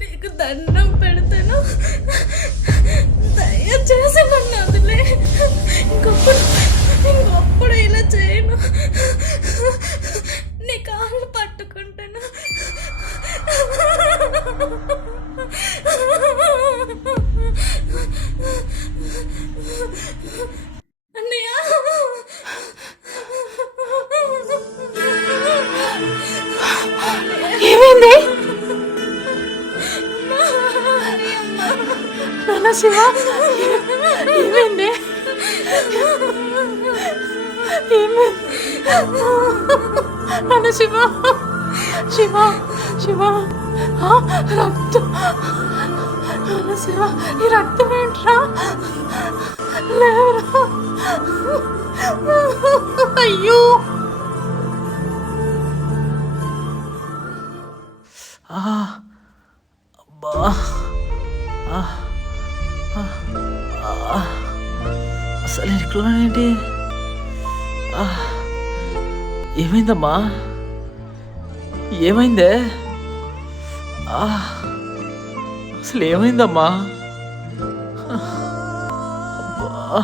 నీకు దండం పెడతాను, దయచేసి నన్ను వదిలే. ఇంకొప్పుడు ఇలా చేయను. నీ కాళ్ళు పట్టుకుంటాను. అన్నయ్య, ఏమైంది నాన్న శివ? ఏమైంది? నాన్న శివ, శివ, శివ, రక్తం. నాన్న శివ, ఈ రక్తం ఏంట్రా? లేరా? అయ్యో, అబ్బా, అసలు ఎట్లున్నానేంటి? ఏమైందమ్మా? ఏమైందే? అసలు ఏమైందమ్మా? అబ్బా.